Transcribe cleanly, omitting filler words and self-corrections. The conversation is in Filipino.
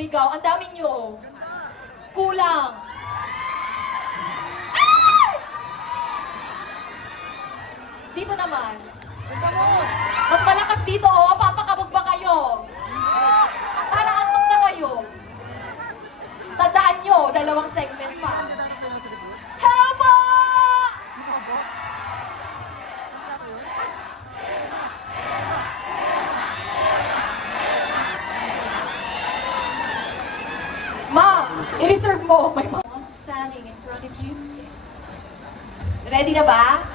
sumigaw. Ang dami nyo. Kulang. Ay! Dito naman. Mas malakas dito, oh. Papakabog ba kayo? Parang antok na kayo. Tandaan nyo, 2 segment pa. Help po! Ma, i-reserve mo. May standing in front of you. Ready na ba?